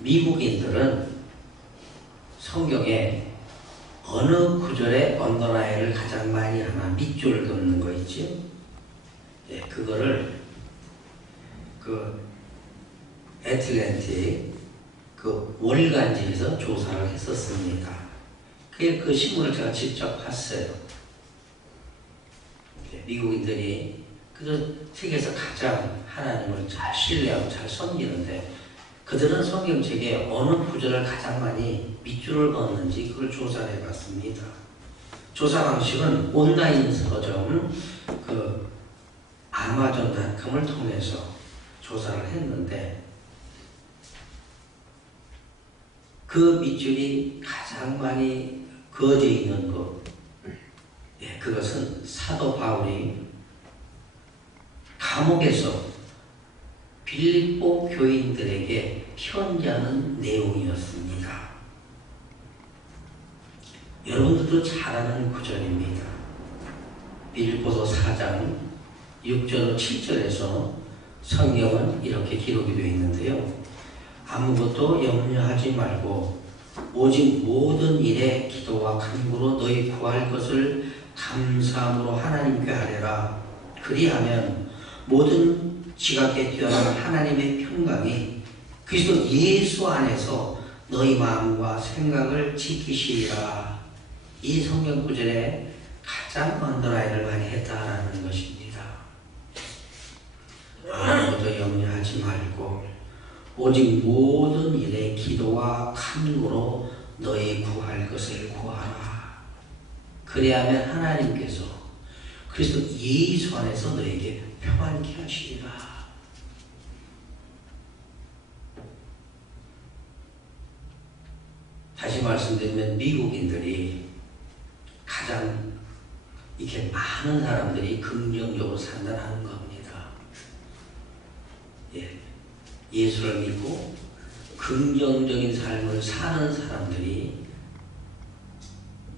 미국인들은 성경에 어느 구절에 언더라인을 가장 많이 하나 밑줄을 긋는 거 있죠? 예, 그거를 애틀랜틱 월간지에서 조사를 했었습니다. 그 신문을 제가 직접 봤어요. 예, 미국인들이 세계에서 가장 하나님을 잘 신뢰하고 잘 섬기는데 그들은 성경책에 어느 구절을 가장 많이 밑줄을 긋는지 그걸 조사를 해봤습니다. 조사 방식은 온라인 서점 아마존닷컴을 통해서 조사를 했는데 그 밑줄이 가장 많이 그어져 있는 그것은 사도 바울이 감옥에서 빌립보 교인들에게 편지하는 내용이었습니다. 여러분들도 잘 아는 구절입니다. 빌립보서 4장 6절 7절에서 성경은 이렇게 기록이 되어 있는데요. 아무것도 염려하지 말고 오직 모든 일에 기도와 간구로 너희 구할 것을 감사함으로 하나님께 아뢰라. 그리하면 모든 지각에 뛰어난 하나님의 평강이 그리스도 예수 안에서 너희 마음과 생각을 지키시리라. 이 성경 구절에 가장 언더라인을 많이 했다라는 것입니다. 아무것도 염려하지 말고 오직 모든 일에 기도와 간구로 너희 구할 것을 구하라. 그리하면 하나님께서 그리스도 예수 안에서 너에게 평안케 하시리라. 다시 말씀드리면 미국인들이 가장 이렇게 많은 사람들이 긍정적으로 산다는 겁니다. 예수를 믿고 긍정적인 삶을 사는 사람들이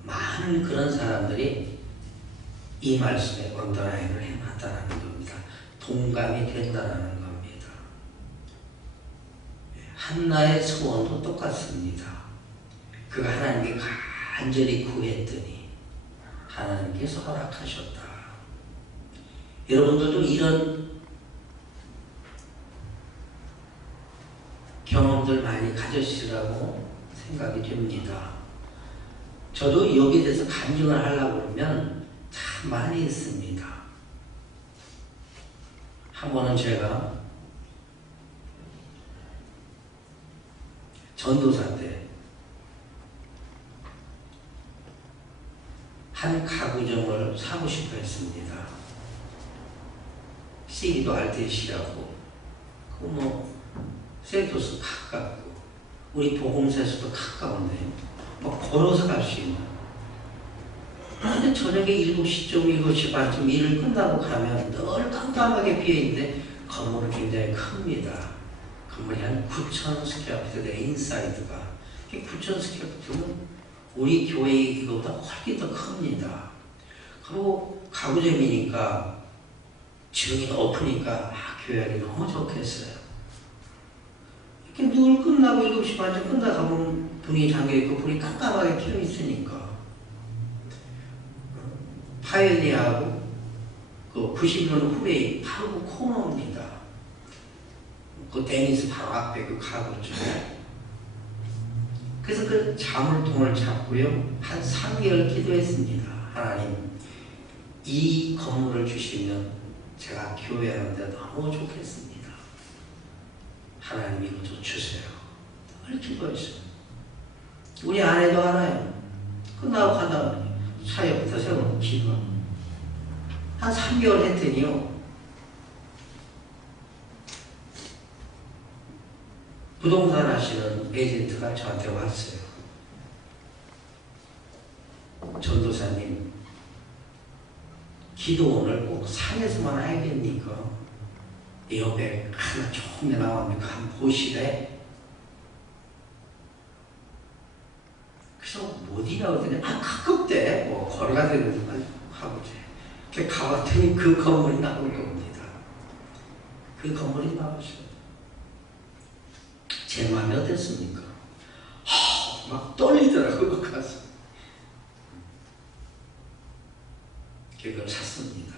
많은 그런 사람들이 이 말씀에 언더라인을 해놨다는 겁니다. 동감이 된다는 겁니다. 한나의 소원도 똑같습니다. 그가 하나님께 간절히 구했더니 하나님께서 허락하셨다. 여러분들도 이런 경험들 많이 가지시라고 생각이 됩니다. 저도 여기에 대해서 간증을 하려고 그러면 참 많이 있습니다. 한 번은 제가 전도사 때 한 가구점을 사고 싶어 했습니다. 시기도 알듯이하고 세도수 가깝고 우리 보험사에서도 가까운데 걸어서 갈 수 있는. 그런데 저녁에 7시쯤 7시 반쯤 일을 끝나고 가면 늘 깜깜하게 비어있는데 건물은 굉장히 큽니다. 건물이 한 9,000 스퀘어피트인데 인사이드가 9,000 스퀘어피트면 우리 교회 이거보다 훨씬 더 큽니다. 그리고 가구점이니까 지붕이 높으니까 교회하기 너무 좋겠어요. 이렇게 늘 끝나고 7시 반쯤 끝나가면 문이 잠겨있고 불이 깜깜하게 켜있으니까 파이오니아하고 90년 후에 바로 코너입니다. 데니스 바로 앞에 가구점. 그래서 그 자물통을 잡고요. 한 3개월 기도했습니다. 하나님, 이 건물을 주시면 제가 교회하는데 너무 좋겠습니다. 하나님 이거 좀 주세요. 늘 기도했어요. 우리 아내도 알아요. 끝나고 간다고 차에부터 세우는 기도. 한 3개월 했더니요. 부동산 하시는 에이전트가 저한테 왔어요. 전도사님, 기도원을 꼭 산에서만 해야겠니까? 에어백 하나 좋은 데 나옵니까? 한번 보시래. 그래서 어디라고 했더니 가깝대. 걸어가야 되는 하고 이제 가봤더니 그 건물이 나온 겁니다. 그 건물이 나왔어요. 제 마음이 어땠습니까? 막 떨리더라고요. 가서 그걸 샀습니다.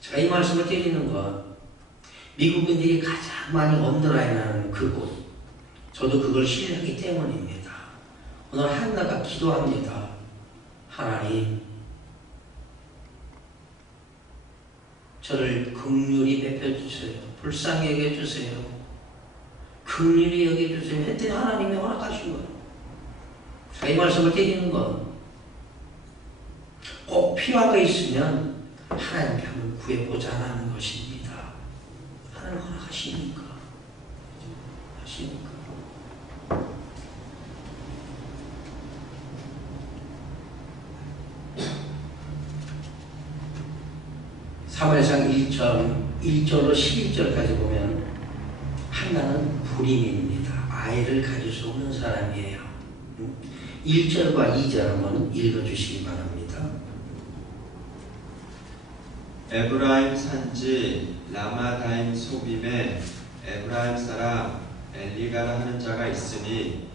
제가 이 말씀을 드리는 건 미국인들이 가장 많이 언더라인하는 그곳, 저도 그걸 신뢰하기 때문입니다. 오늘 한나가 기도합니다. 하나님, 저를 긍휼히 베펴주세요. 불쌍히 여겨주세요. 긍휼히 여겨주세요. 했더니 하나님이 허락하신 거예요. 이 말씀을 드리는 건 꼭 필요한 거 있으면 하나님께 한번 구해보자는 것입니다. 하나님 허락하시니까. 하시니까. 사무엘상 1절로 11절까지 보면 한나는 불임입니다. 아이를 가질 수 없는 사람이에요. 1절과 2절 한번 읽어주시기 바랍니다. 에브라임 산지 라마다임 소빔에 에브라임 사람 엘리가라 하는 자가 있으니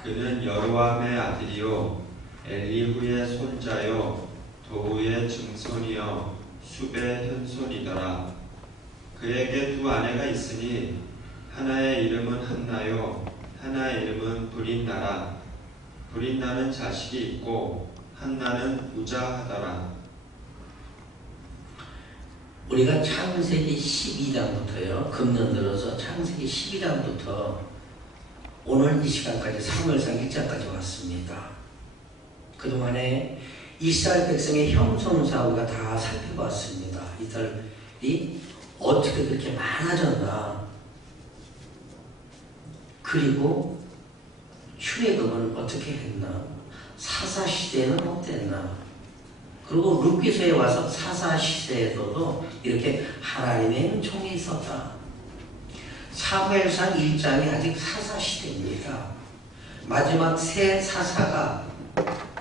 그는 여로함의 아들이요 엘리후의 손자요 도우의 증손이요 숲의 현손이더라. 그에게 두 아내가 있으니 하나의 이름은 한나요 하나의 이름은 브린나라. 브린나는 자식이 있고 한나는 무자하더라. 우리가 창세기 12장부터요, 금년 들어서 창세기 12장부터 오늘 이 시간까지 사무엘상 1장까지 왔습니다. 그동안에 이스라엘 백성의 형성사 우리가 다 살펴봤습니다. 이들이 어떻게 그렇게 많아졌나, 그리고 출애굽은 어떻게 했나, 사사시대는 어땠나, 그리고 룻기서에 와서 사사시대에서도 이렇게 하나님의 은총이 있었다. 사무엘상 1장이 아직 사사시대입니다. 마지막 새 사사가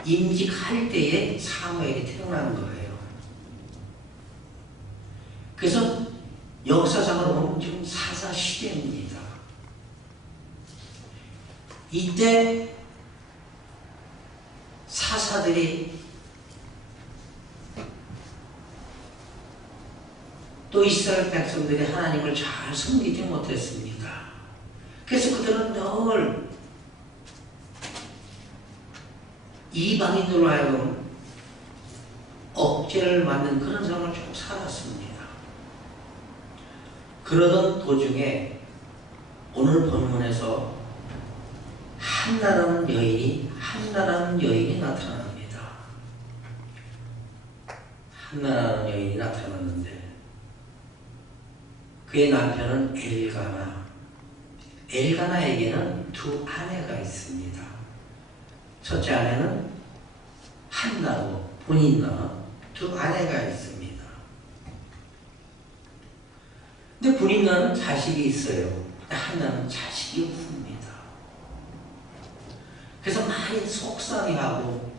임직할 때에 사무엘이 태어난 거예요. 그래서 역사상으로 보면 지금 사사시대입니다. 이때 사사들이 또 이스라엘 백성들이 하나님을 잘 섬기지 못했습니다. 그래서 그들은 늘 이방인으로 하여금 억제를 받는 그런 삶을 쭉 살았습니다. 그러던 도중에 오늘 본문에서 한나라는 여인이 나타납니다. 한나라는 여인이 나타났는데 그의 남편은 엘가나에게는 두 아내가 있습니다. 첫째 아내는 한나고 브린나, 두 아내가 있습니다. 근데 브린나는 자식이 있어요. 한나는 자식이 없습니다. 그래서 많이 속상해하고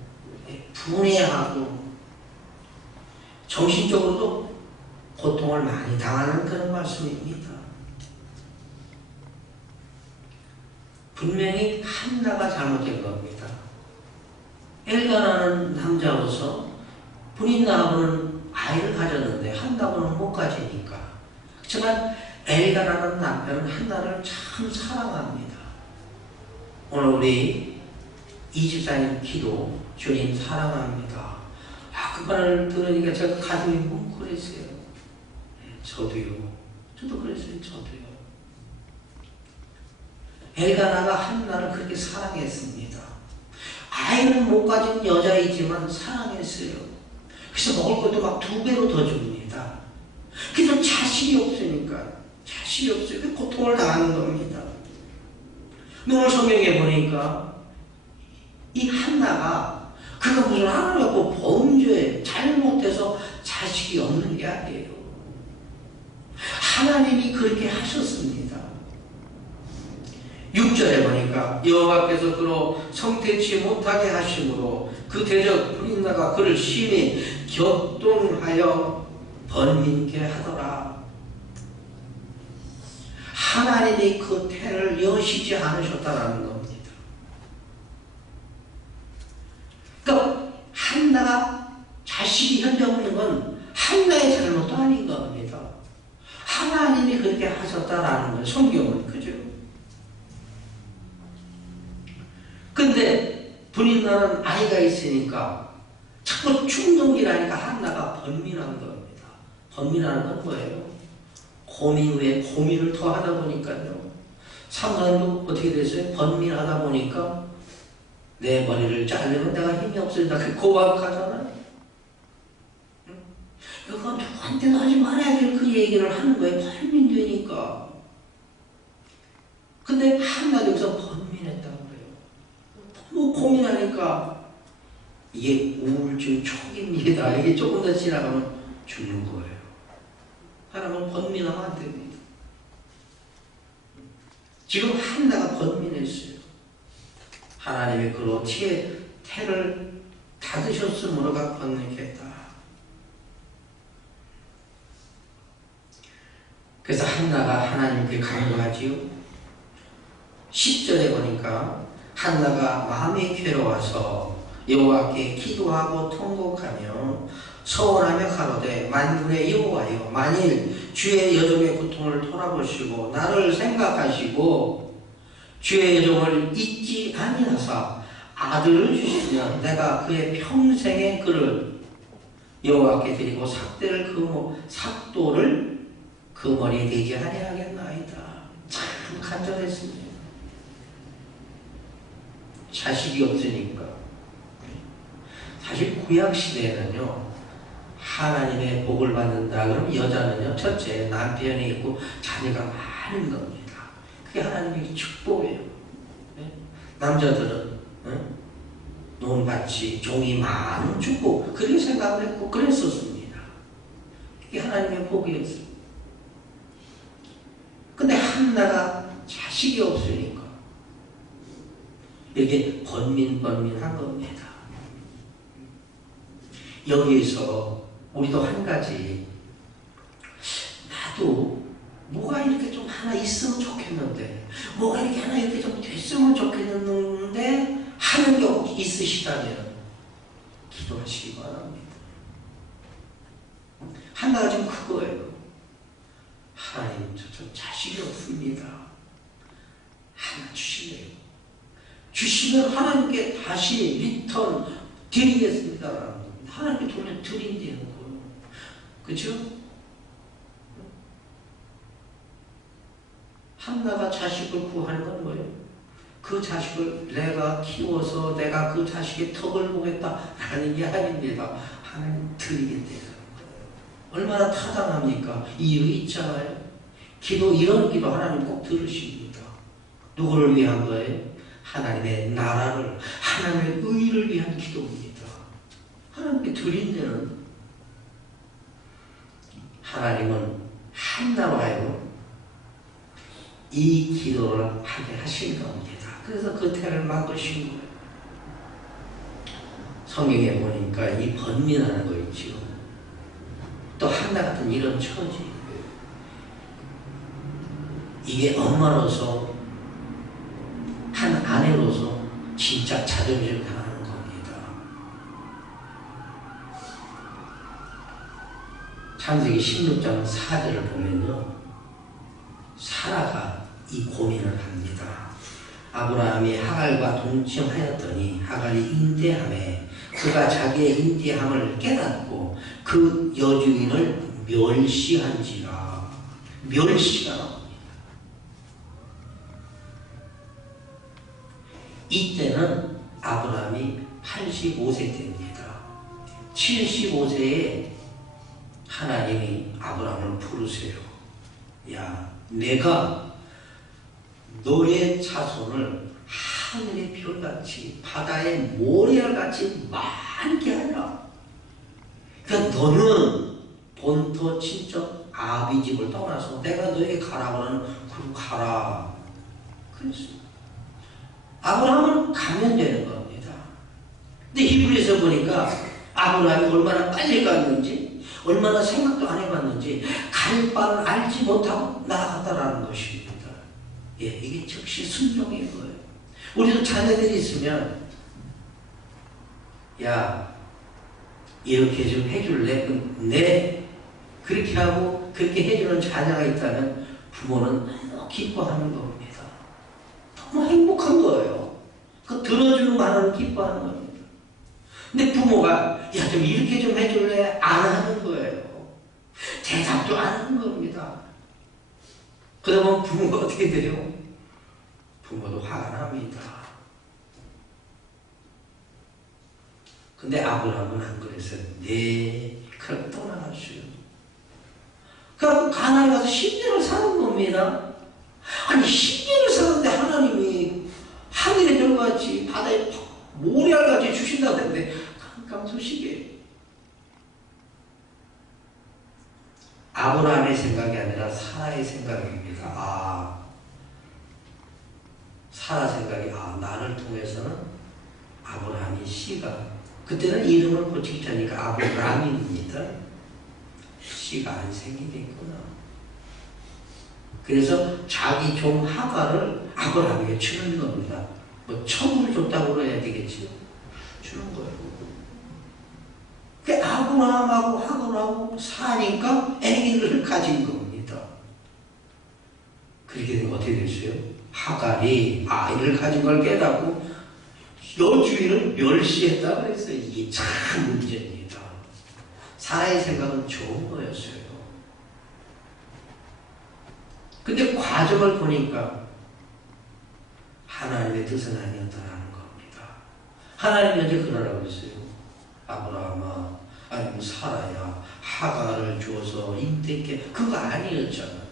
분해하고 정신적으로도 고통을 많이 당하는 그런 말씀입니다. 분명히 한나가 잘못된 겁니다. 엘가나는 남자로서 브린나하고는 아이를 가졌는데 한나하고는 못 가지니까. 하지만 엘가나는 남편은 한나를 참 사랑합니다. 오늘 우리 이집사님 기도, 주님 사랑합니다. 그 말을 들으니까 제가 가슴이 뭉클했어요. 저도요. 저도 그랬어요. 저도요. 엘가나가 한나를 그렇게 사랑했습니다. 아이는 못 가진 여자이지만 사랑했어요. 그래서 먹을 것도 막 2배로 더 줍니다. 그래서 자식이 없으니까, 자식이 없어요. 고통을 당하는 겁니다. 오늘 성경에 보니까 이 한나가 그가 무슨 하나님 갖고 범죄, 잘못해서 자식이 없는 게 아니에요. 하나님이 그렇게 하셨습니다. 6절에 보니까 여호와께서 그로 성태치 못하게 하심으로 그 대적 브린나가 그를 심히 격동하여 번민케 하더라. 하나님이 그 태를 여시지 않으셨다라는 겁니다. 그러니까 한나가 자식이 현재 없는 건 한나의 잘못도 아닌 겁니다. 하나님이 그렇게 하셨다라는 건 성경은 그죠? 근데 분인나는 아이가 있으니까 자꾸 충동이라니까 한나가 번민한 겁니다. 번민하는 건 뭐예요? 고민 외에 고민을 더 하다 보니까요. 삼사도 어떻게 됐어요? 번민하다 보니까 내 머리를 자르면 내가 힘이 없어진다. 그 고박하잖아요. 그거 누구한테도 하지 말아야 될 그 얘기를 하는 거예요. 번민되니까. 근데 한나도 여기서 번민했다고 그래요. 너무 고민하니까 이게 우울증 초기입니다. 이게 조금 더 지나가면 죽는 거예요. 하나님은 번민하면 안 됩니다. 지금 한나가 번민했어요. 하나님이 그로 태를 닫으셨으므로가 번민했다. 그래서 한나가 하나님께 간구하지요. 10절에 보니까 한나가 마음이 괴로워서 여호와께 기도하고 통곡하며 서원하며 가로되 만군의 여호와여 만일 주의 여종의 고통을 돌아보시고 나를 생각하시고 주의 여종을 잊지 아니하사 아들을 주시면 내가 그의 평생의 그를 여호와께 드리고 삭도를 그 머리에 대지 아니하겠나이다. 참 간절했습니다. 자식이 없으니까. 사실 구약시대에는요 하나님의 복을 받는다 그러면 여자는요 첫째 남편이 있고 자녀가 많은 겁니다. 그게 하나님의 축복이에요. 남자들은 논밭이 종이 많은 축복 그렇게 생각을 했고 그랬었습니다. 그게 하나님의 복이었어요. 근데 한나가 자식이 없으니까 이렇게 번민한 겁니다. 여기에서 우리도 한 가지 나도 뭐가 이렇게 좀 하나 있으면 좋겠는데 뭐가 이렇게 하나 이렇게 좀 됐으면 좋겠는데 하는 게 있으시다면 기도하시기 바랍니다. 한나가 지금 그거예요. 하나님 저 자식이 없습니다. 하나 주시네요. 주시면 하나님께 다시 리턴 드리겠습니다라는 겁니다. 하나님께 돈을 드린다는 거예요. 그렇죠? 한나가 자식을 구하는 건 뭐예요? 그 자식을 내가 키워서 내가 그 자식의 덕을 보겠다라는 게 아닙니다. 하나님 드리겠다는 거예요. 얼마나 타당합니까? 이유 있잖아요. 이런 기도 하나님 꼭 들으십니다. 누구를 위한 거예요? 하나님의 나라를, 하나님의 의를 위한 기도입니다. 하나님께 드린다는 하나님은 한나로 하여금 이 기도를 하게 하신 겁니다. 그래서 그 태를 막으신 거예요. 성경에 보니까 이 번민하는 거 있죠. 또 한나 같은 이런 처지. 이게 엄마로서 한 아내로서 진짜 자존심 상하는 겁니다. 창세기 16장 4절을 보면요. 사라가 이 고민을 합니다. 아브라함이 하갈과 동침하였더니 하갈이 인대함에 그가 자기의 인대함을 깨닫고 그 여주인을 멸시한지라. 멸시가 나옵니다. 이때는 아브라함이 85세 때입니다. 75세에 하나님이 아브라함을 부르세요. 야, 내가 너의 자손을 하늘의 별같이 바다의 모래알같이 많게 하라. 그러니까 너는 본토 친척 아비집을 떠나서 내가 너에게 가라고 하는 그로 가라. 그랬습니다. 아브라함은 가면 되는 겁니다. 근데 히브리서 보니까 아브라함이 얼마나 빨리 갔는지 얼마나 생각도 안 해봤는지 갈 바를 알지 못하고 나아갔다라는 것입니다. 예, 이게 즉시 순종인 거예요. 우리도 자녀들이 있으면 야, 이렇게 좀 해줄래? 네. 그렇게 하고 그렇게 해주는 자녀가 있다면 부모는 너무 기뻐하는 겁니다. 너무 행복한 거예요. 그 들어주는 말을 기뻐하는 겁니다. 근데 부모가 야, 좀 이렇게 좀 해줄래? 안 하는 거예요. 대답도 안 하는 겁니다. 그러면 부모가 어떻게 돼요? 부모도 화가 납니다. 근데 아브라함은 안 그랬어요. 네, 그럼 떠나갔어요. 그럼 가나안에 가서 10년을 사는 겁니다. 아니 10년을 사는데 하나님이 하늘의 별같이 바다에 모래알같이 주신다는데 깜깜소식이에요. 아브라함의 생각이 아니라 사라의 생각입니다. 아, 사라 생각이 나를 통해서는 아브라함이 씨가, 그때는 이름을 고치기 전이니까 아브라함입니다. 씨가 안 생기겠구나. 그래서 자기 종 하가를 아브라함에게 주는 겁니다. 뭐 천국을 줬다고 그래야 되겠지? 주는 거예요. 그 아브라함하고 하가하고 사니까 아기를 가진 겁니다. 그렇게 되면 어떻게 됐어요? 하갈이 아이를 가진 걸 깨닫고 여주인을 멸시했다고 그랬어요. 이게 참 문제입니다. 사라의 생각은 좋은 거였어요. 근데 과정을 보니까 하나님의 뜻은 아니었다라는 겁니다. 하나님이 언제 그러라고 그랬어요? 아브라함아, 아니면 사라야, 하갈을 주어서 임대께, 그거 아니었잖아.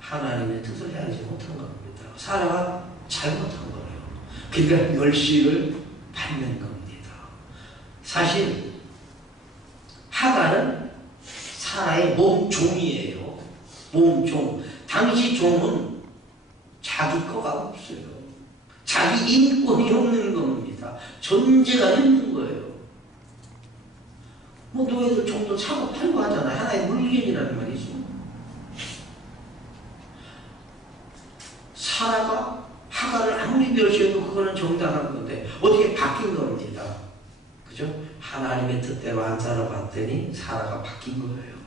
하나님의 뜻을 해야지 못한 겁니다. 사라가 잘못한 거예요. 그러니까 멸시를 받는 겁니다. 사실 하갈은 사라의 몸종이에요. 몸종. 당시 종은 자기 거가 없어요. 자기 인권이 없는 겁니다. 존재가 없는 거예요. 뭐 노예들 종도 사고 팔고 하잖아요. 하나의 물건이라는 말이죠. 사라가 하갈을 아무리 멸시해도 그거는 정당한 건데 어떻게 바뀐 겁니다. 그죠? 하나님의 뜻대로 안 살아봤더니 사라가 바뀐 거예요.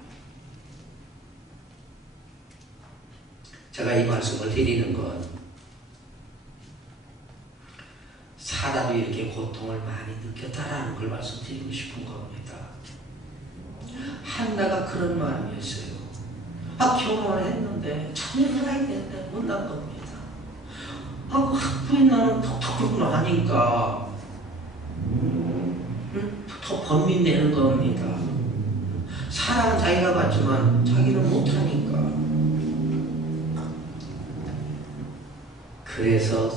제가 이 말씀을 드리는 건 사라도 이렇게 고통을 많이 느꼈다라는 걸 말씀드리고 싶은 겁니다. 한나가 그런 마음이었어요. 결혼을 했는데 자녀가 있는데 못난 겁니다. 그 부인 나는 덕덕덕 하니까 더 번민되는 겁니다. 사랑은 자기가 받지만 자기는 못하니까. 그래서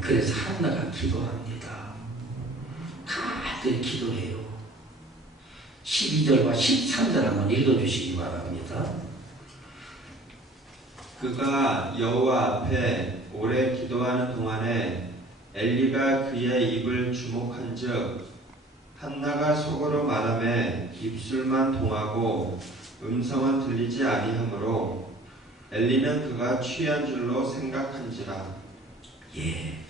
그래서 한나가 기도합니다. 다들 기도해요. 12절과 13절 한번 읽어주시기 바랍니다. 그가 여호와 앞에 오래 기도하는 동안에 엘리가 그의 입을 주목한즉 한나가 속으로 말하매 입술만 동하고 음성은 들리지 아니하므로 엘리는 그가 취한 줄로 생각한지라. 예.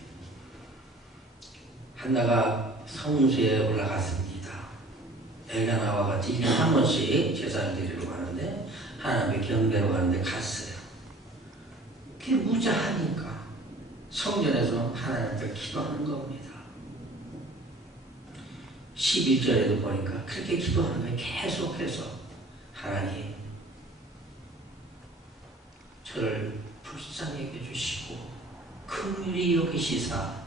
한나가 성수에 올라갔습니다. 엘가나와 같이 1년에 한 번씩 제사를 드리러 가는데 하나님의 경배로 가는데 갔어요. 그게 무자하니까 성전에서 하나님께 기도하는 겁니다. 11절에도 보니까 그렇게 기도하는 거예요. 계속해서 하나님 저를 불쌍히 여겨주시고 긍휼히 여기시사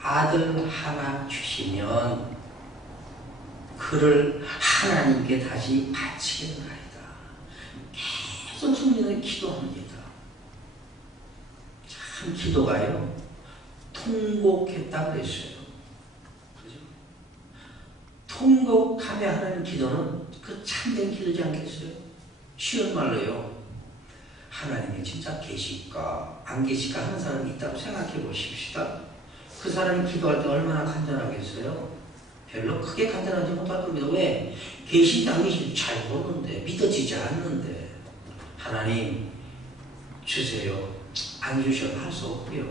아들 하나 주시면 그를 하나님께 다시 바치겠나이다. 계속 성전에 기도합니다. 참 기도가요 통곡했다 그랬어요. 그죠? 통곡하며 하는 기도는 그 참된 기도지 않겠어요? 쉬운 말로요. 하나님이 진짜 계실까 안 계실까 하는 사람이 있다고 생각해 보십시다. 그 사람이 기도할 때 얼마나 간절하겠어요? 별로 크게 간절하지 못할 겁니다. 왜? 계신지 안 계신지 잘 모르는데 믿어지지 않는데 하나님 주세요. 안 주셔도 할 수 없고요.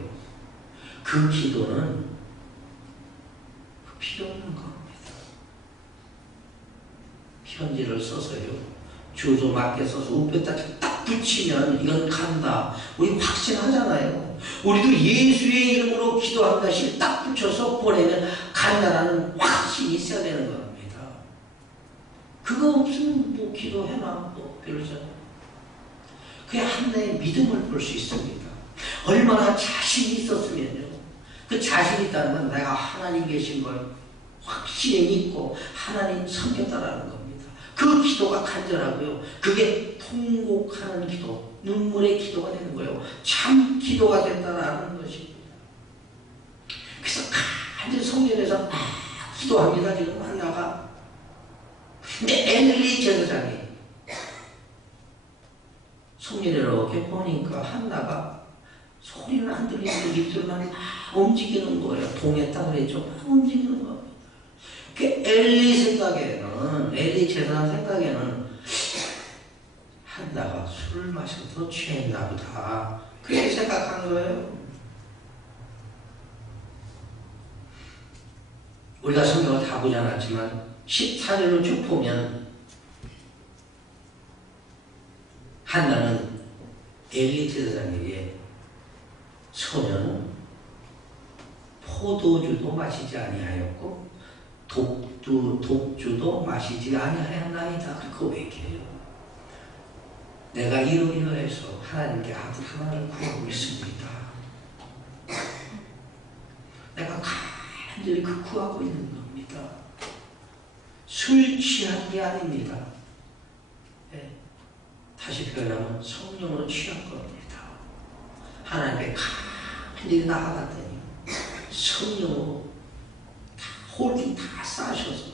그 기도는 필요 없는 겁니다. 편지를 써서요. 주소 맞게 써서 우표에다 딱 붙이면 이건 간다. 우리 확신하잖아요. 우리도 예수의 이름으로 기도한다 시 딱 붙여서 보내면 간다라는 확신이 있어야 되는 겁니다. 그거 없으면 뭐 기도해나 뭐 별로잖아요. 그게 하나의 믿음을 볼 수 있습니다. 얼마나 자신이 있었으면요. 그 자신이 있다는 건 내가 하나님 계신 걸 확신이 믿고 하나님 섬겼다라는 겁니다. 그 기도가 간절하고요. 그게 통곡하는 기도, 눈물의 기도가 되는 거예요. 참 기도가 된다라는 것입니다. 그래서 간절히 성전에서 기도합니다. 지금 한나가. 근데 엘리 제사장이 성전에 이렇게 보니까 한나가 소리는 안 들리는데 입술만 막 움직이는 거예요. 동했다 그랬죠. 막 움직이는 겁니다. 그 엘리 생각에는, 엘리 제사장 생각에는 한나가 술을 마셔서 취했나 보다. 그렇게 생각한 거예요. 우리가 성경을 다 보지 않았지만 14절을 쭉 보면 한나는 엘리 제사장에게 소녀는 포도주도 마시지 아니하였고 독주도 마시지 아니하였나이다. 그렇게 고백해요. 내가 이러이러해서 하나님께 아들 하나를 구하고 있습니다. 내가 간절히 그 구하고 있는 겁니다. 술 취한 게 아닙니다. 네. 다시 표현하면 성령으로 취한 겁니다. 하나님께 간절히 나아갔더니 성령으로 홀딩 다 싸셔서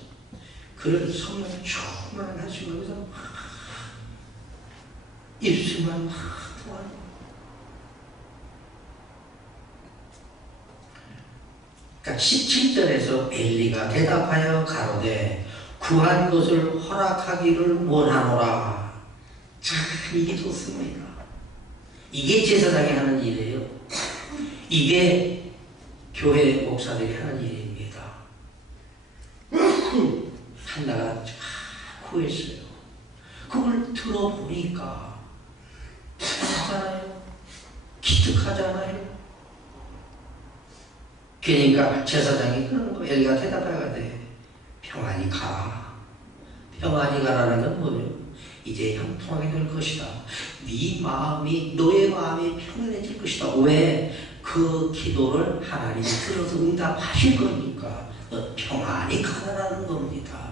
그런 성령 충만하신 거기서 입술만 막 통하는. 그러니까 17절에서 엘리가 대답하여 가로되 구한 것을 허락하기를 원하노라. 참 이게 좋습니다. 이게 제사장이 하는 일이에요. 이게 교회 목사들이 하는 일입니다. 한나가 구했어요. 그걸 들어보니까 하잖아요. 기특하잖아요. 그러니까 제사장이 그러는 거. 엘리가 대답하되 평안히 가라. 평안히 가라는 건 뭐예요? 이제 형통하게 될 것이다. 네 마음이, 너의 마음이 평안해질 것이다. 왜? 그 기도를 하나님이 들어서 응답하실 거니까 너 평안히 가라라는 겁니다.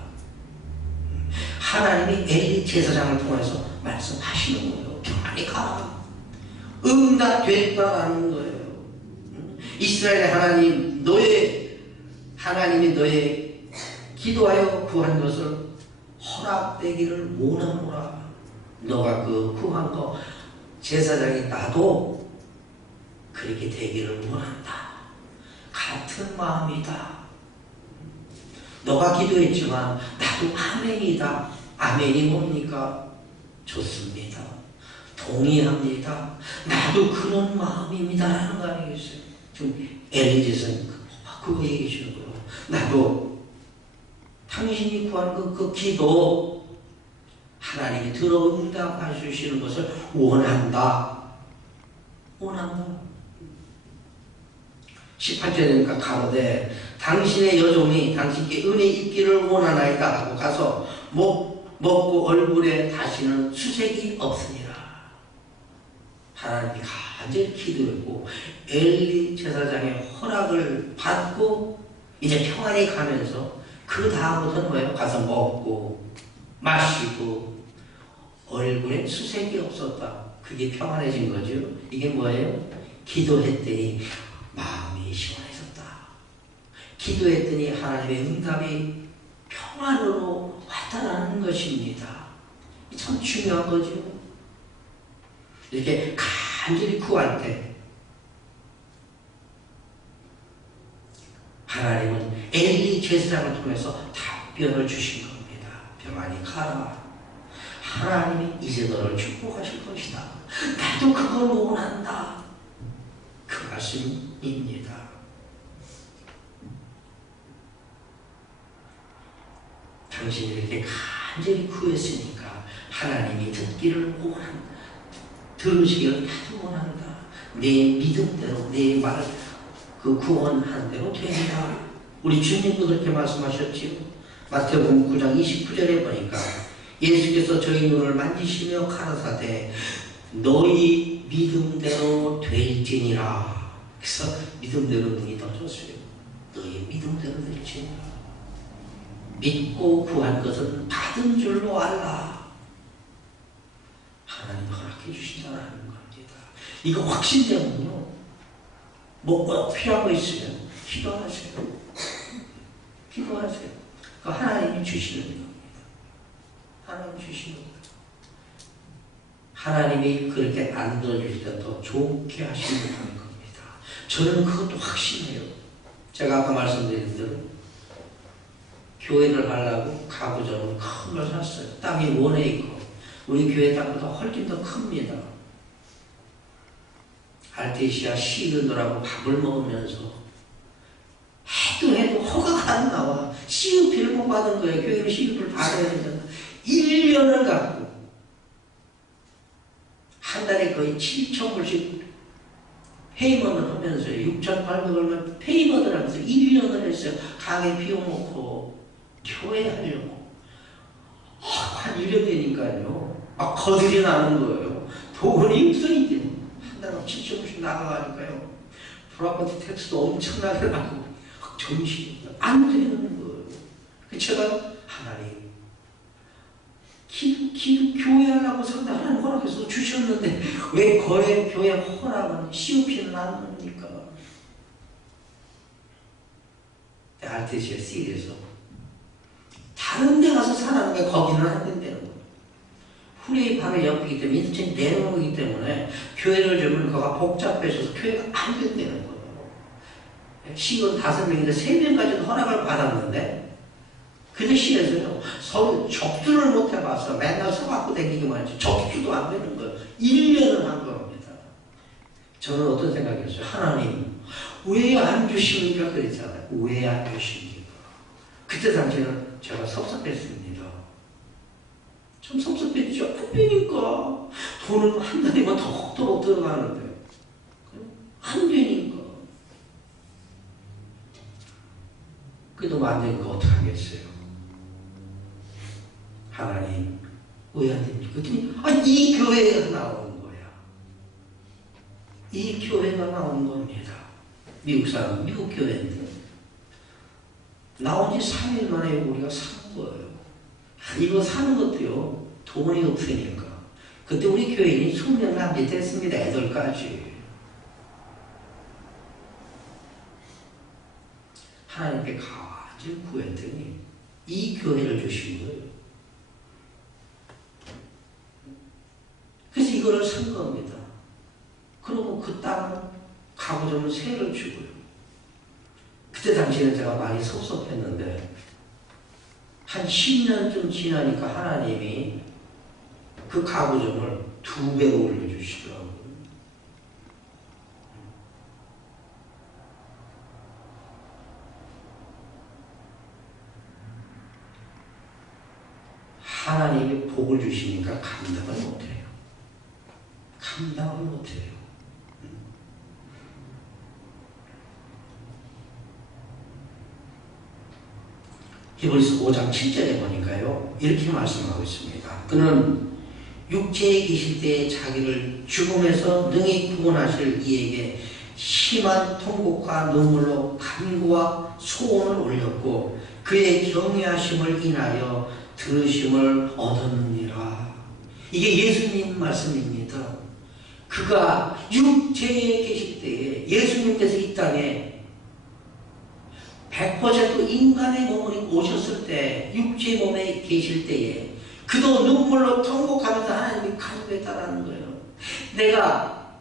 하나님이 엘리 제사장을 통해서 말씀하시는 거예요. 평안히 가라. 응답됐다라는 거예요. 이스라엘의 하나님, 하나님이 너의 기도하여 구한 것을 허락되기를 원하노라. 너가 그 구한 거 제사장이 나도 그렇게 되기를 원한다. 같은 마음이다. 너가 기도했지만 나도 아멘이다. 아멘이 뭡니까? 좋습니다. 동의합니다. 나도 그런 마음입니다. 라는 거 아니겠어요? 지금 엘리제는 그거 얘기해 주는 거예요. 나도 당신이 구한 그 기도 하나님이 들어 응답해 주시는 것을 원한다. 원한다. 18절이니까 가로되 당신의 여종이 당신께 은혜 입기를 원하나이다 하고 가서 먹고 얼굴에 다시는 수색이 없으니라. 하나님이 간절히 기도했고 엘리 제사장의 허락을 받고 이제 평안히 가면서 그 다음부터는 뭐예요? 가서 먹고 마시고 얼굴에 수색이 없었다. 그게 평안해진 거죠. 이게 뭐예요? 기도했더니 마음이 시원해졌다. 기도했더니 하나님의 응답이 평안으로 왔다라는 것입니다. 참 중요한 거죠. 이렇게 간절히 구할 때 하나님은 엘리 제사장을 통해서 답변을 주신 겁니다. 평안히 가라. 하나님이 이제 너를 축복하실 것이다. 나도 그걸 원한다. 그 말씀입니다. 당신이 이렇게 간절히 구했으니까 하나님이 듣기를 원한다. 들으시기를 나도 원한다. 내 믿음대로 내 말 그 구원한 대로 된다. 우리 주님도 그렇게 말씀하셨지요. 마태복음 9장 29절에 보니까 예수께서 저희 눈을 만지시며 가라사대 너희 믿음대로 될지니라. 그래서 믿음대로 눈이 떠졌어요. 너희 믿음대로 될지니라. 믿고 구한 것은 받은 줄로 알라. 하나님 허락해 주신다는 겁니다. 이거 확신되면요, 뭐 필요한 거 있으면 기도하세요. 기도하세요. 그 하나님이 주시는 겁니다. 하나님 주시는 겁니다. 하나님이 그렇게 안 들어주실 때 더 좋게 하신다는 겁니다. 저는 그것도 확신해요. 제가 아까 말씀드린 대로 교회를 하려고 가구점을 큰 걸 샀어요. 땅이 원에 있고 우리 교회 땅보다 훨씬 더 큽니다. 알테시아 시드너라고 밥을 먹으면서 해도 허가가 안 나와. CUP를 못 받은 거예요. 교회는 CUP를 받아야 되잖아. 1년을 갖고 한 달에 거의 7,000불씩 페이먼을 하면서 6,800얼마 페이먼을 하면서 1년을 했어요. 가게 비워놓고 교회 하려고. 한 1년 되니까요, 막 거들이 나는 거예요. 돈이 없어 이제. 한 달에 7,000불씩 나가가니까요. 프로퍼티 텍스도 엄청나게 나고 정신이 안 되는 거예요. 제가 하나님 교회 하려고 상대 하나님 허락해서 주셨는데 왜 교회 허락은 CUP는 안 합니까? 알테시아 시리에서 다른 데 가서 살아는 게 거기는 안 된다는 거예요. 후레이 바로 옆이기 때문에 인천 내려오기 때문에 교회를 주면 그가 복잡해져서 교회가 안 된다는 거예요. 시군 5명인데 3명까지도 허락을 받았는데 그 대신에서요, 서로 접수를 못 해봐서 맨날 서갖고 다니기만 하지 접수도 안 되는 거예요. 1년을 한 겁니다. 저는 어떤 생각이었어요? 하나님 왜 안 주십니까? 그랬잖아요. 왜 안 주십니까? 그때 당시에는 제가 섭섭했습니다. 좀 섭섭했죠. 안 되니까. 돈은 한 달이면 더 들어가는데 안 되니까. 그래도 안 되니까 어떡하겠어요? 하나님 왜 안 됩니까? 그랬더니 이 교회가 나오는 거야. 이 교회가 나오는 겁니다. 미국 사람, 미국 교회인데 나온 지 3일 만에 우리가 산 거예요. 이거 사는 것도요, 돈이 없으니까. 그때 우리 교인이 20명 남짓했습니다. 8가지. 하나님께 간절히 구했더니 이 교회를 주신 거예요. 그래서 이거를 산 겁니다. 그리고 그 땅은 가구점은 세를 주고요. 그때 당시에는 제가 많이 섭섭했는데 한 10년쯤 지나니까 하나님이 그 가구점을 2배로 올려주시더라고요. 하나님이 복을 주시니까 감당을 못해요. 감당을 못해요. 히브리서 5장 7절에 보니까요, 이렇게 말씀하고 있습니다. 그는 육체에 계실 때에 자기를 죽음에서 능히 구원하실 이에게 심한 통곡과 눈물로 간구와 소원을 올렸고 그의 경외하심을 인하여 들으심을 얻었느니라. 이게 예수님 말씀입니다. 그가 육체에 계실 때에, 예수님께서 이 땅에 100% 인간의 몸을 입고 오셨을 때, 육체의 몸에 계실 때에 그도 눈물로 통곡하면서 하나님이 간구했다라는 거예요. 내가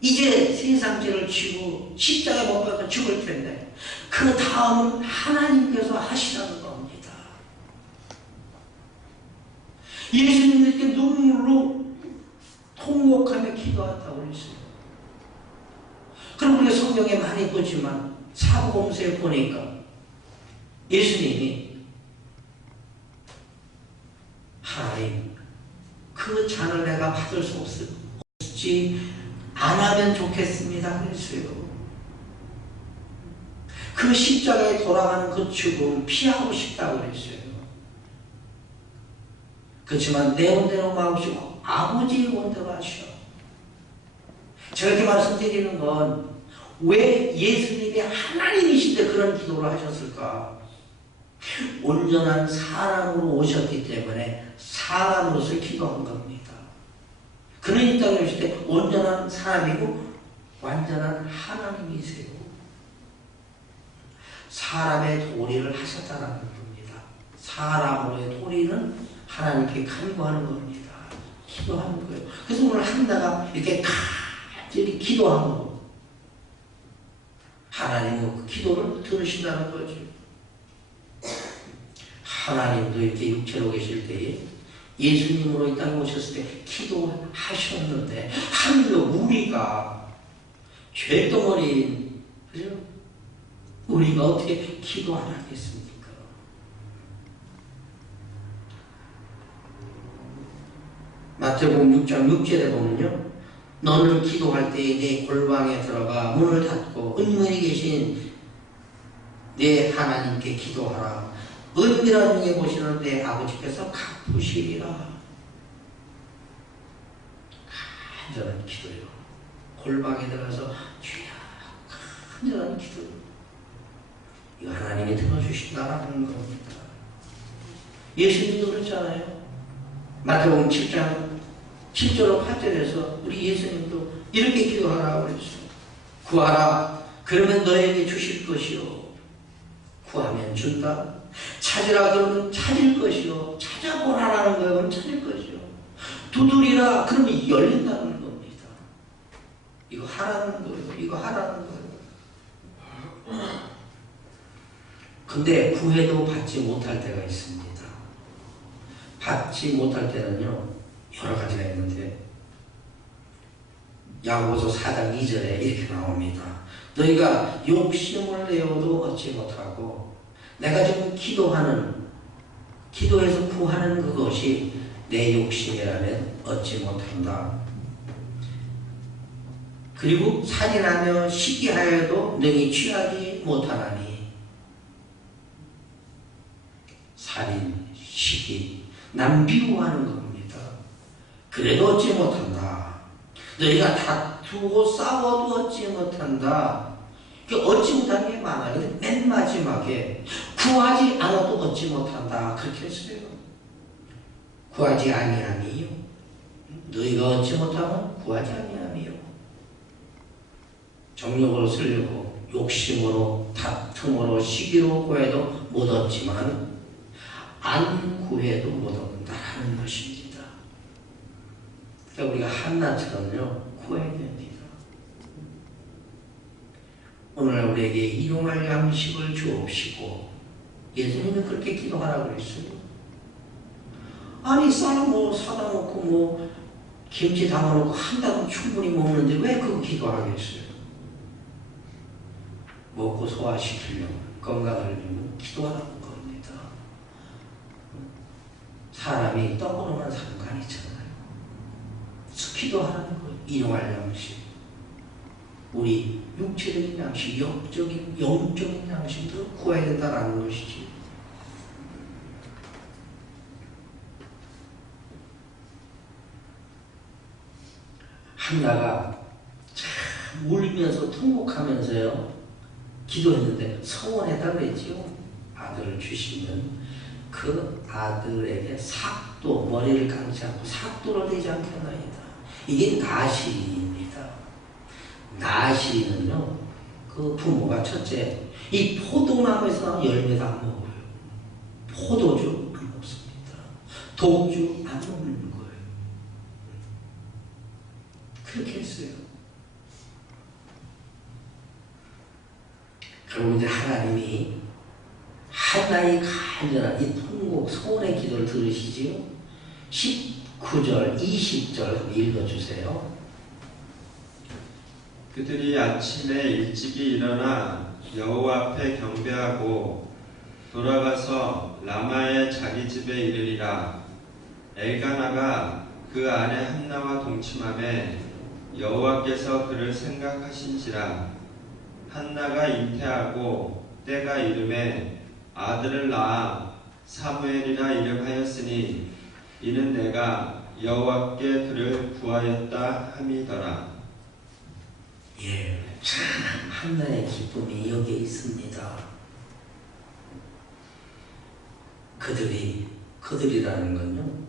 이제 세상 죄를 지고 십자가에 못 박아 죽을 텐데 그 다음은 하나님께서 하시라는 겁니다. 예수님은 이렇게 눈물로 통곡하며 기도한다고 그랬어요. 그럼 우리가 성경에 많이 보지만 사복음서에 보니까 예수님이 하나님 그 잔을 내가 받을 수 없지 안 하면 좋겠습니다 그랬어요. 그 십자가에 돌아가는 그 죽음 피하고 싶다고 그랬어요. 그렇지만 내 원대로 마옵시고 아버지의 원대로 하시오. 제가 이렇게 말씀드리는 건 왜 예수님이 하나님이신데 그런 기도를 하셨을까? 온전한 사람으로 오셨기 때문에 사람으로서 기도한 겁니다. 그는 이 땅에 오실 때 온전한 사람이고 완전한 하나님이세요. 사람의 도리를 하셨다는 겁니다. 사람으로의 도리는 하나님께 간구하는 겁니다. 기도하는 거예요. 그래서 오늘 한나가 이렇게 간절히 기도한 거고 하나님은 그 기도를 들으신다는 거죠. 하나님도 이렇게 육체로 계실 때에 예수님으로 이 땅에 오셨을 때 기도하셨는데 하늘로 우리가 죄덩어리인 그죠? 우리가 어떻게 기도 안 하겠습니까? 마태복음 6장 6절에 보면요. 너는 기도할 때에 내 골방에 들어가 문을 닫고 은밀히 계신 내 하나님께 기도하라. 은밀한 중에 보시는 내 아버지께서 갚으시리라. 간절한 기도요. 골방에 들어가서 주여 간절한 기도. 이거 하나님이 들어주신다라는 겁니다. 예수님도 그렇잖아요. 마태복음 7장 7절로 8절에서 우리 예수님도 이렇게 기도하라고 그랬어요. 구하라. 그러면 너에게 주실 것이요. 구하면 준다. 찾으라. 그러면 찾을 것이요. 찾아보라라는 거예요. 그럼 찾을 것이요. 두드리라. 그러면 열린다는 겁니다. 이거 하라는 거예요. 이거 하라는 거예요. 근데 구해도 받지 못할 때가 있습니다. 받지 못할 때는요. 여러 가지가 있는데 야고보서 4장 2절에 이렇게 나옵니다. 너희가 욕심을 내어도 얻지 못하고 내가 지금 기도해서 구하는 그것이 내 욕심이라면 얻지 못한다. 그리고 살인하며 시기하여도 능히 취하지 못하나니 살인, 시기, 남비우하는 겁니다. 그래도 얻지 못한다. 너희가 다투고 싸워도 얻지 못한다. 얻지 못하는 게 많아요. 근데 맨 마지막에 구하지 않아도 얻지 못한다. 그렇게 했어요. 구하지 아니함이요. 너희가 얻지 못하면 구하지 아니함이요. 정욕으로 쓰려고 욕심으로 다툼으로 시기로 구해도 못 얻지만 안 구해도 못 얻는다는 것입니다. 그러니까 우리가 한나처럼요 구해야 됩니다. 오늘 우리에게 일용할 양식을 주옵시고 예수님은 그렇게 기도하라고 그랬어요. 아니 쌀 뭐 사다 놓고 뭐 김치 담아놓고 한 달은 충분히 먹는데 왜 그거 기도하겠어요? 먹고 소화시키려면 건강을 위해서 기도하라는 겁니다. 사람이 떡으로만 사는 거 아니잖아요. 기도하라는 거예요. 일용할 양식. 우리 육체적인 양식, 영적인 양식도 구해야 된다는 것이지. 한나가 참 울면서 통곡하면서요 기도했는데 서원했다고 했지요. 아들을 주시면 그 아들에게 삭도, 머리를 감지 않고 삭도를 내지 않겠나이다. 이게 나시입니다. 나시는요 그 부모가 첫째 이 포도나무에서 나온 열매도 안 먹어요. 포도주 안 먹습니다. 독주 안 먹는 거예요. 그렇게 했어요. 그리고 이제 하나님이 한나의 간절한 이 통곡, 소원의 기도를 들으시지요. 19절, 20절 읽어주세요. 그들이 아침에 일찍이 일어나 여호와 앞에 경배하고 돌아가서 라마의 자기 집에 이르리라. 엘가나가 그 아내 한나와 동침하매 여호와께서 그를 생각하신지라. 한나가 잉태하고 때가 이름에 아들을 낳아 사무엘이라 이름하였으니 이는 내가 여호와께 그를 구하였다 함이더라. 예, 참 한나의 기쁨이 여기에 있습니다. 그들이라는 건요,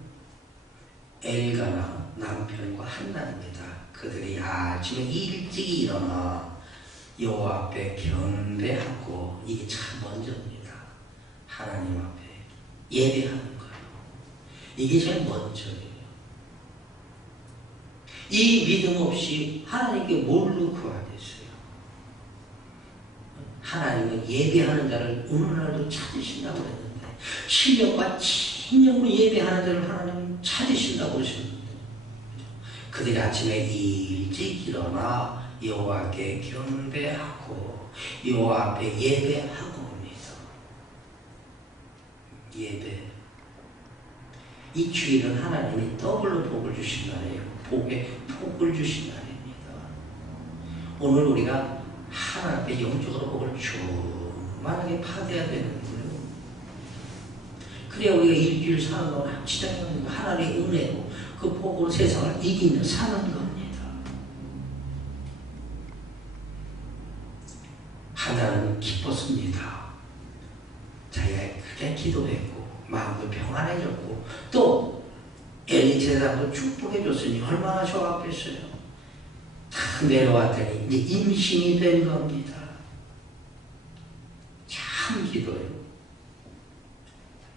엘가나 남편과 한나입니다. 그들이 아침에 일찍 일어나 여호와 앞에 경배하고, 이게 참 먼저입니다. 하나님 앞에 예배하는 거예요. 이게 제일 먼저예요. 이 믿음 없이 하나님께 뭘로 구하겠어요? 하나님은 예배하는 자를 오늘날도 찾으신다고 했는데, 신령과 진정으로 예배하는 자를 하나님은 찾으신다고 하셨는데, 그들이 아침에 일찍 일어나 여호와께 경배하고 여호와 앞에 예배하고 옵니다. 예배. 이 주일은 하나님이 더블로 복을 주신 날이에요. 복에 복을 주신 날입니다. 오늘 우리가 하나님 앞에 영적으로 복을 충만하게 받아야 되는 거예요. 그래야 우리가 일주일 사는 동안 지장하는 하나님의 은혜로 그 복으로 세상을 이기며 사는 겁니다. 하나는 기뻤습니다. 자기가 크게 기도했고 마음도 평안해졌고 또 엘리 제사장도 축복해 줬으니 얼마나 좋았겠어요. 탁 내려왔더니 이제 임신이 된 겁니다. 참 기도예요.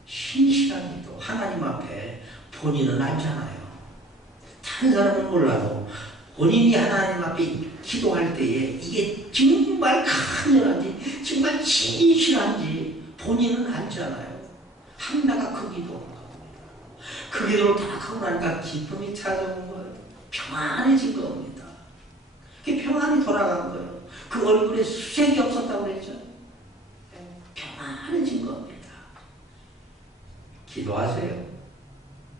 신실한 기도. 하나님 앞에 본인은 알잖아요. 다른 사람은 몰라도 본인이 하나님 앞에 기도할 때에 이게 정말 간절한지 정말 진실한지 본인은 알잖아요. 한나가 그 기도한 겁니다. 그 기도를 다 하고 나니까 기쁨이 찾아온 거예요. 평안해진 겁니다. 그게 평안이 돌아간 거예요. 그 얼굴에 수색이 없었다고 그랬죠. 평안해진 겁니다. 기도하세요.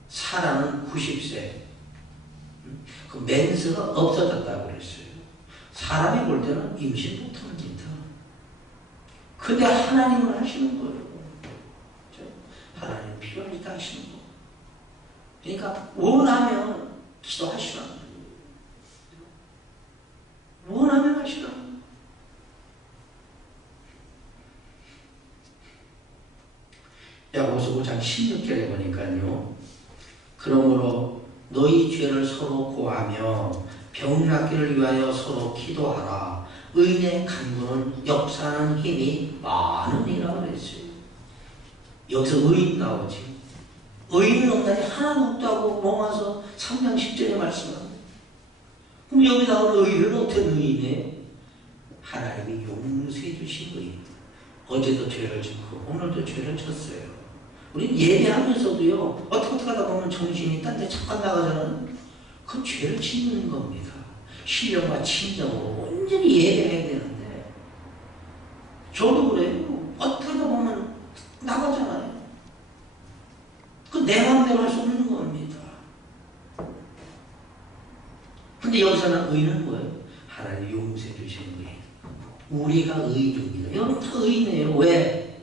사람은 90세. 그 멘스가 없어졌다고 그랬어요. 사람이 볼 때는 임신 못합니다. 근데 하나님은 하시는 거예요. 하나님 필요할 때 하시는 거. 그러니까 원하면 기도하시라. 원하면 하시라. 야고보서 5장 16절에 보니까요. 그러므로 너희 죄를 서로 고하며 병 낫기를 위하여 서로 기도하라. 의인의 간구는 역사하는 힘이 많으니라 그랬어요. 여기서 의인 나오지. 의인은 없나니 하나도 없다고 로마서 3장 10절에 말씀합니다. 그럼 여기 나오는 의인은 어떤 의인이에요? 하나님이 용서해 주신 의인. 어제도 죄를 짓고 오늘도 죄를 졌어요. 우리 예배하면서도요, 어떻게 하다 보면 정신이 딴 데 잠깐 나가잖아요. 그 죄를 짓는 겁니다. 신령과 진정으로 온전히 예배해야 되는데, 저도 그래요. 어떻게 하다 보면 나가잖아요. 그 내 마음대로 할 수 없는 겁니다. 근데 여기서는 의인은 뭐예요? 하나님 용서해 주시는 거예요. 우리가 의인입니다. 여러분 다 의인이에요. 왜?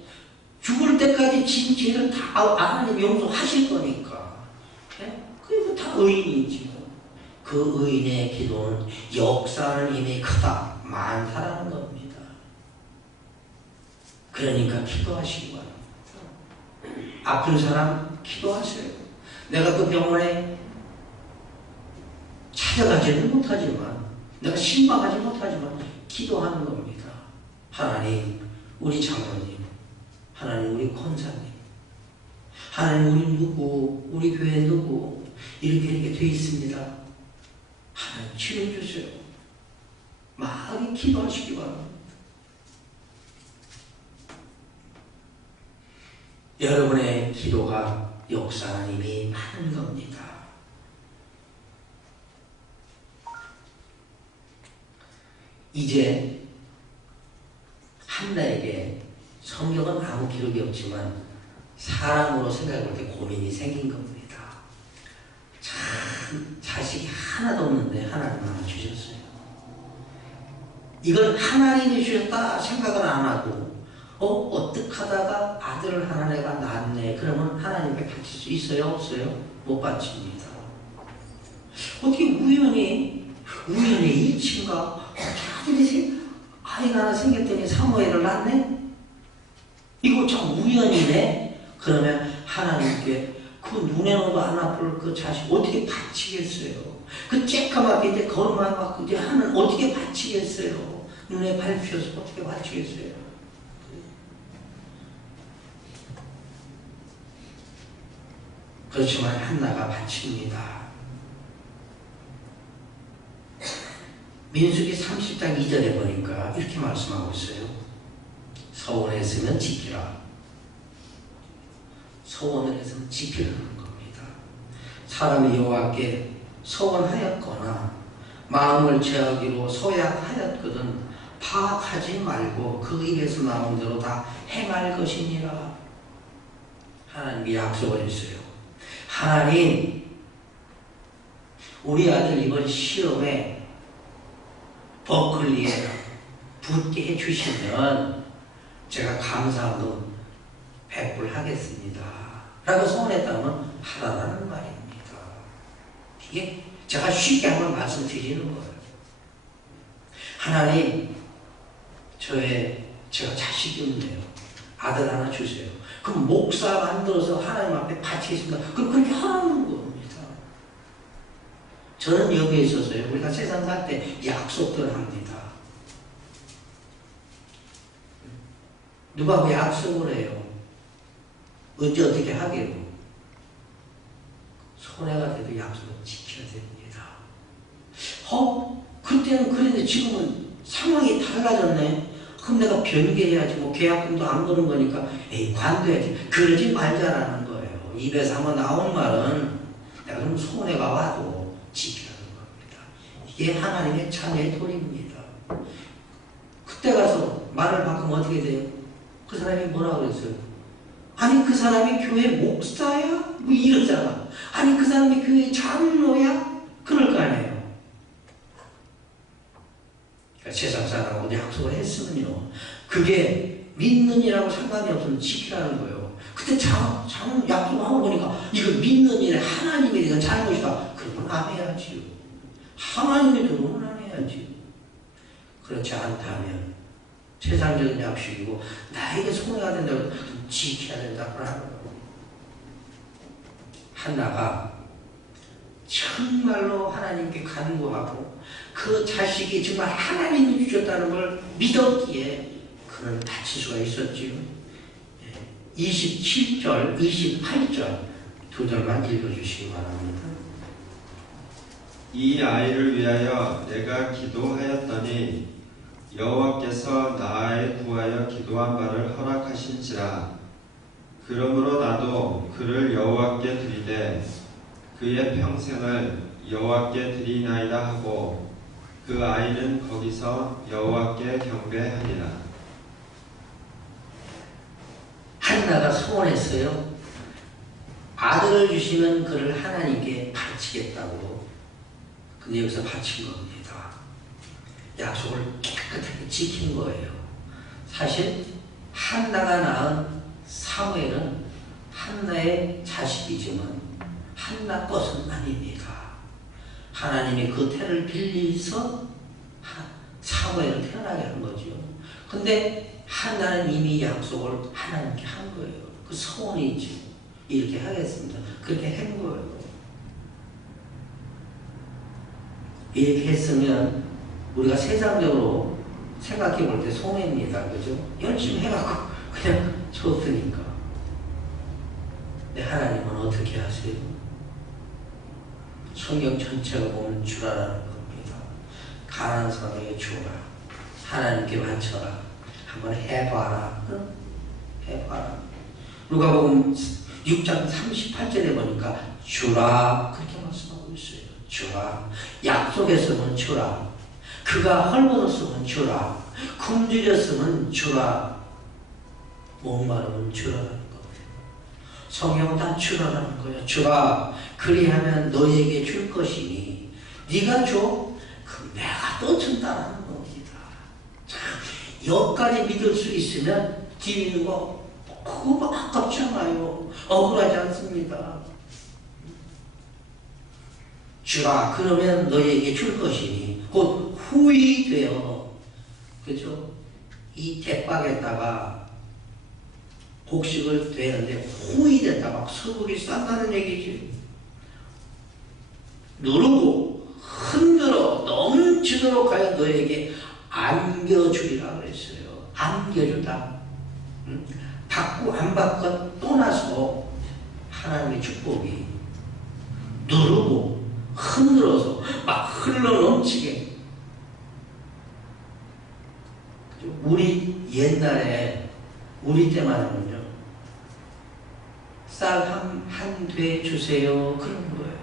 죽을 때까지 진 죄를 다 하나님 용서하실 거니까. 네? 그리고 다 의인이지. 그 의인의 기도는 역사하는 힘이 크다, 많다라는 겁니다. 그러니까 기도하시기 바랍니다. 아픈 사람 기도하세요. 내가 그 병원에 찾아가지는 못하지만, 내가 신방하지 못하지만 기도하는 겁니다. 하나님, 우리 장로님, 하나님 우리 권사님, 하나님 우리 누구, 우리 교회 누구 이렇게 돼 있습니다. 하나님 치료해 주세요. 많이 기도하시기 바랍니다. 여러분의 기도가 역사하는 힘이 많은 겁니다. 이제 한나에게 성경은 아무 기록이 없지만 사람으로 생각해 볼 때 고민이 생긴 겁니다. 참 자식이 하나도 없는데 하나님 하나 주셨어요. 이걸 하나님이 주셨다 생각을 안 하고 어떻게 하다가 아들을 하나 내가 낳았네. 그러면 하나님께 바칠 수 있어요? 없어요? 못 바칩니다. 어떻게 우연히 일친가 아들이 아이가 하나 생겼더니 사무엘을 낳네? 이거 참 우연이네? 그러면 하나님께 그 눈에도 안 아플 그 자식 어떻게 바치겠어요? 그 쬐까맣게 이제 거울만 갖고 이제 하는 어떻게 바치겠어요? 눈에 밟혀서 어떻게 바치겠어요? 그렇지만 한나가 바칩니다. 민수기 30장 2절에 보니까 이렇게 말씀하고 있어요. 서원했으면 지키라. 서원을 했으면 지키라는 겁니다. 사람이 여호와께 서원하였거나 마음을 제하기로 서약하였거든 파악하지 말고 그 입에서 나온 대로 다 행할 것이니라. 하나님이 약속을 했어요. 하나님, 우리 아들 이번 시험에 버클리에 붙게 해주시면 제가 감사한 돈 배불하겠습니다. 라고 소원했다면 하라는 말입니다. 이게 제가 쉽게 한번 말씀드리는 거예요. 하나님, 제가 자식이 없네요. 아들 하나 주세요. 그럼 목사 만들어서 하나님 앞에 바치겠습니다. 그럼 그렇게 하라는 겁니다. 저는 여기에 있어서요. 우리가 세상 살 때 약속들을 합니다. 누가 그 약속을 해요? 언제 어떻게 하기로? 손해가 돼도 약속을 지켜야 됩니다. 그때는 그랬는데 지금은 상황이 달라졌네. 그럼 내가 변개해야지. 뭐 계약금도 안 거는 거니까 관둬야지. 그러지 말자라는 거예요. 입에서 한번 나온 말은 내가 그럼 손해가 와도 지키라는 겁니다. 이게 하나님의 자녀의 도리입니다. 그때 가서 말을 바꾸면 어떻게 돼요? 그 사람이 뭐라고 그랬어요? 아니 그 사람이 교회 목사야? 뭐 이러잖아. 아니 그 사람이 교회 장로야? 그럴 거 아니에요. 그러니까 세상 사람하고 약속을 했으면요. 그게 믿는이라고 상관이 없으면 지키라는 거예요. 그때 약속하고 보니까 이거 믿는 일에 하나님에 대한 잘못이다. 그러면 안 해야지요. 하나님의 도움은 안 해야지요. 그렇지 않다면 세상적인 약속이고 나에게 손해가 된다고 지켜야 된다고 하는 거예요. 한나가 정말로 하나님께 간구하고 그 자식이 정말 하나님이 주셨다는 걸 믿었기에 그는 바칠 수가 있었지요. 27절, 28절 두 절만 읽어주시기 바랍니다. 이 아이를 위하여 내가 기도하였더니 여호와께서 나의 구하여 기도한 바를 허락하신지라. 그러므로 나도 그를 여호와께 드리되 그의 평생을 여호와께 드리나이다 하고 그 아이는 거기서 여호와께 경배하니라. 한나가 소원했어요. 아들을 주시면 그를 하나님께 바치겠다고. 근데 여기서 바친 겁니다. 약속을 깨끗하게 지킨 거예요. 사실 한나가 낳은 사무엘은 한나의 자식이지만 한나 것은 아닙니다. 하나님이 그 태를 빌려서 사무엘을 태어나게 한 거죠. 근데 한나는 이미 약속을 하나님께 한 거예요. 그 소원이죠. 이렇게 하겠습니다. 그렇게 한 거예요. 이렇게 했으면 우리가 세상적으로 생각해 볼 때 손해입니다. 그죠? 열심히 해갖고 그냥 줬으니까. 근데 하나님은 어떻게 하세요? 성경 전체가 보면 주라라는 겁니다. 가난한 사람에게 주라. 하나님께 바쳐라. 한번 해봐라. 해봐라. 누가복음 6장 38절에 보니까 주라 그렇게 말씀하고 있어요. 주라. 약속했으면 주라. 그가 헐벗었으면 주라. 굶주렸으면 주라. 목마르면 주라라는 거예요. 성경은 다 주라라는 거예요. 주라. 그리하면 너에게 줄 것이니 네가 줘. 그 내가 또 준다라는 겁니다. 참, 여기까지 믿을 수 있으면 뒤에 거 그거 아깝지 않아요. 억울하지 않습니다. 주라. 그러면 너에게 줄 것이니 곧 후이 되어, 그죠? 이 대박에다가 곡식을 되는데 후이 된다. 막 수국이 싼다는 얘기지. 누르고 흔들어 넘치도록 하여 너에게 안겨주리라 그랬어요. 안겨주다. 받고 안 받건 떠나서 하나님의 축복이 누르고 흔들어서 막 흘러 넘치게. 우리 옛날에 우리 때만 하면요, 쌀 한 돼 주세요 그런 거예요.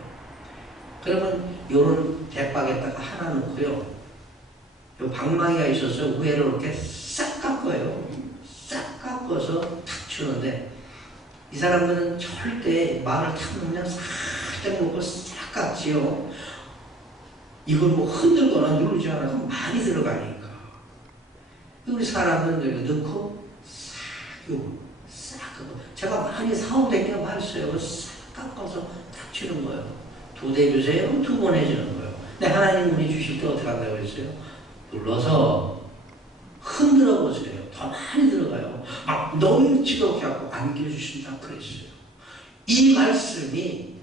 그러면 요런 대박에다가 하나 넣고요, 요 방망이가 있어서 위에를 이렇게 싹 깎아요. 싹 깎아서 탁 주는데 이 사람들은 절대 말을 탁 그냥 살짝 놓고 싹 깎지요. 이걸 뭐 흔들거나 누르지 않아서 많이 들어가니까. 우리 사람들은 넣고 싹, 요거 싹 깎고, 제가 많이 사온 데가 많았어요. 싹 깎아서 탁 주는 거예요. 2대 주세요. 2번 해주는 거예요. 근데 하나님 우리 주실 때 어떻게 한다고 했어요? 눌러서 흔들어 보세요. 더 많이 들어가요. 막 넘치도록 하고 안겨주신다 그랬어요. 이 말씀이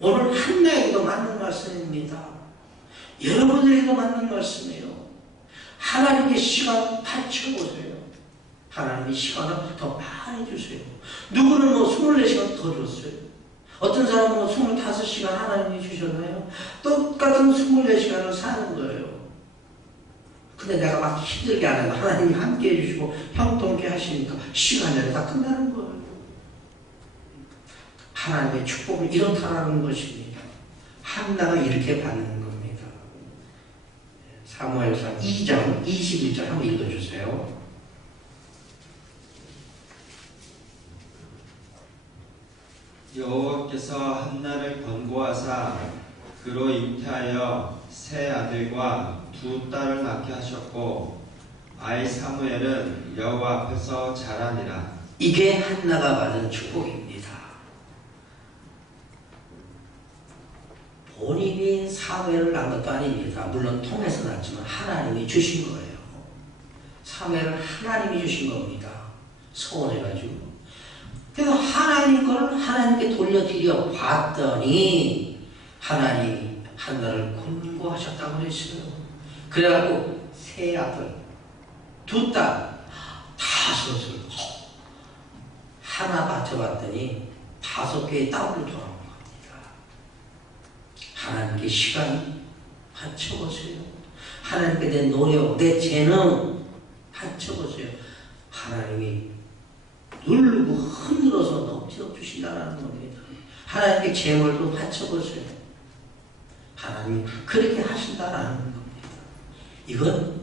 오늘 한나에게도 맞는 말씀입니다. 여러분에게도 맞는 말씀이에요. 하나님의 시간 바쳐보세요. 하나님의 시간을 더 많이 주세요. 누구는 뭐 24시간 더 줬어요. 어떤 사람은 뭐 25시간 하나님이 주셨나요? 똑같은 24시간을 사는 거예요. 근데 내가 막 힘들게 안 해도 하나님이 함께 해주시고 형통케 하시니까 시간이 다 끝나는 거예요. 하나님의 축복을 이렇다라는 것입니다. 한나가 이렇게 받는 겁니다. 사무엘상 2장 21절 한번 읽어주세요. 여호와께서 한나를 권고하사 그로 잉태하여 세 아들과 2 딸을 낳게 하셨고 아이 사무엘은 여호와 앞에서 자라니라. 이게 한나가 받은 축복입니다. 본인이 사무엘을 낳은 것도 아닙니다. 물론 통해서 낳았지만 하나님이 주신 거예요. 사무엘을 하나님이 주신 겁니다. 서원해가지고. 그래서 하나님 거를 하나님께 돌려드려 봤더니 하나님이 한나를 권고하셨다고 그랬어요. 그래갖고 세 아들, 2 딸, 5을 하나 바쳐봤더니 5개의 땅으로 돌아온 겁니다. 하나님께 시간 바쳐보세요. 하나님께 내 노력, 내 재능 바쳐보세요. 하나님이 누르고 흔들어서 넘치도록 주신다는 겁니다. 하나님께 재물도 바쳐보세요. 하나님이 그렇게 하신다는 겁니다. 이건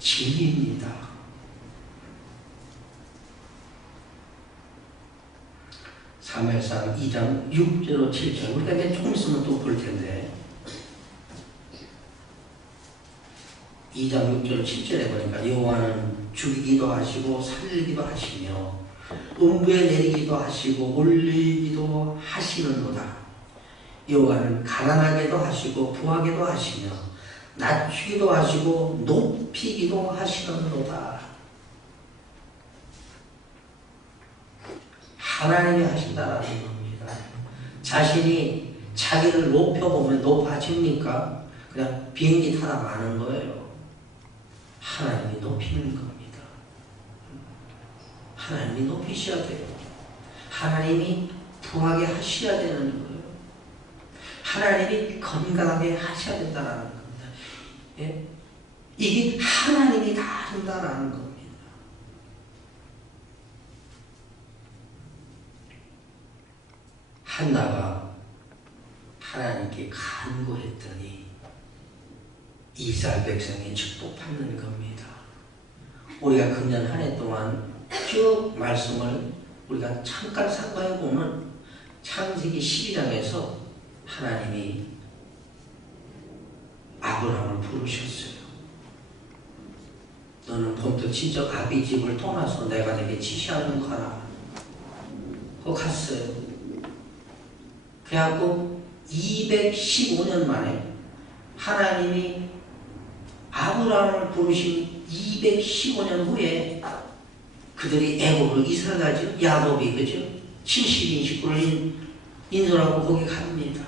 진리입니다. 사무엘상 2장 6절 7절 우리가 이제 조금 있으면 또 볼 텐데 2장 6절 7절에 보니까 여호와는 죽이기도 하시고 살리기도 하시며 음부에 내리기도 하시고 올리기도 하시는도다. 여호와는 가난하게도 하시고 부하게도 하시며 낮추기도 하시고 높이기도 하시는도다. 하나님이 하신다라는 겁니다. 자신이 자기를 높여보면 높아집니까? 그냥 비행기 타다 마는 거예요. 하나님이 높이는 겁니다. 하나님이 높이셔야 돼요. 하나님이 부하게 하셔야 되는 거예요. 하나님이 건강하게 하셔야 된다는 겁니다. 예? 이게 하나님이 다 한다는 겁니다. 한나가 하나님께 간구했더니 이스라엘 백성이 축복받는 겁니다. 우리가 금년 한 해 동안 쭉 말씀을 우리가 잠깐 상고해 보면 창세기 12장에서 하나님이 아브라함을 부르셨어요. 너는 본토 친척 아비 집을 떠나서 내가 내게 지시하는 가라. 그거 갔어요. 그래갖고 215년 만에 하나님이 아브라함을 부르신 215년 후에 그들이 애굽으로 이사를 가죠. 야곱이 그죠? 70인 식구를 인솔하고 거기 갑니다.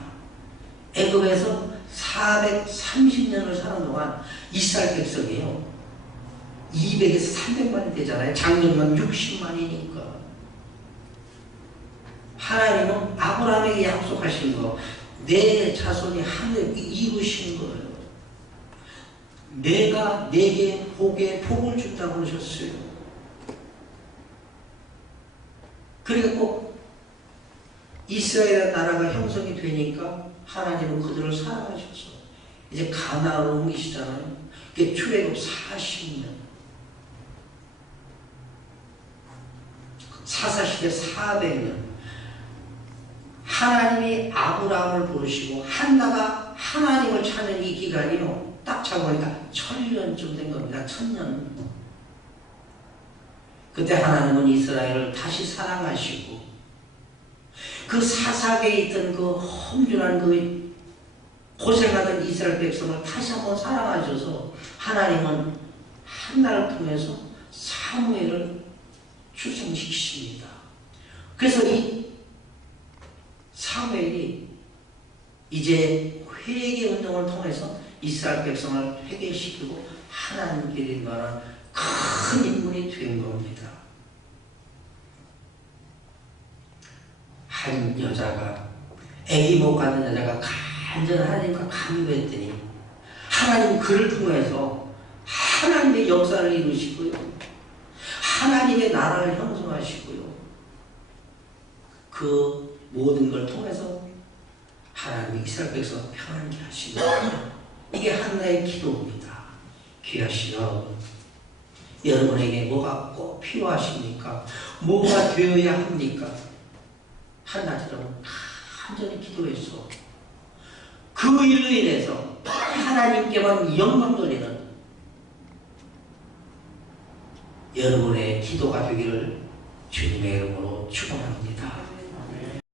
애굽에서 430년을 사는 동안 이스라엘 백성이요 200에서 300만이 되잖아요. 장정만 60만이니까. 하나님은 아브라함에게 약속하신 거, 내 자손이 하늘에 이루신 거예요. 내가 내게 복을 준다고 그러셨어요. 그리고 이스라엘 나라가 형성이 되니까 하나님은 그들을 사랑하셔서 이제 가나안으로 옮기시잖아요. 그게 출애굽 40년. 사사시대 400년. 하나님이 아브라함을 부르시고 한나가 하나님을 찾는 이 기간이요. 딱 잡아보니까 1000년쯤 된 겁니다. 1000년. 그때 하나님은 이스라엘을 다시 사랑하시고 그 사사계에 있던 그 험준한 그 고생하던 이스라엘 백성을 다시 한번 사랑하셔서 하나님은 한나를 통해서 사무엘을 출생시키십니다. 그래서 이 사무엘이 이제 회개 운동을 통해서 이스라엘 백성을 회개시키고 하나님께 인도하는 큰 인물이 된 겁니다. 한 여자가 애기 못 갖는 여자가 간절히 하나님과 간구했더니 하나님 그를 통해서 하나님의 역사를 이루시고요. 하나님의 나라를 형성하시고요. 그 모든 걸 통해서 하나님이 이스라엘 백성을 평안케 하십니다. 이게 한나의 기도입니다. 귀하신 여러분, 여러분에게 뭐가 꼭 필요하십니까? 뭐가 되어야 합니까? 한나처럼 간절히 기도해서 그 일로 인해서 하나님께만 영광 돌리는 여러분의 기도가 되기를 주님의 이름으로 축원합니다.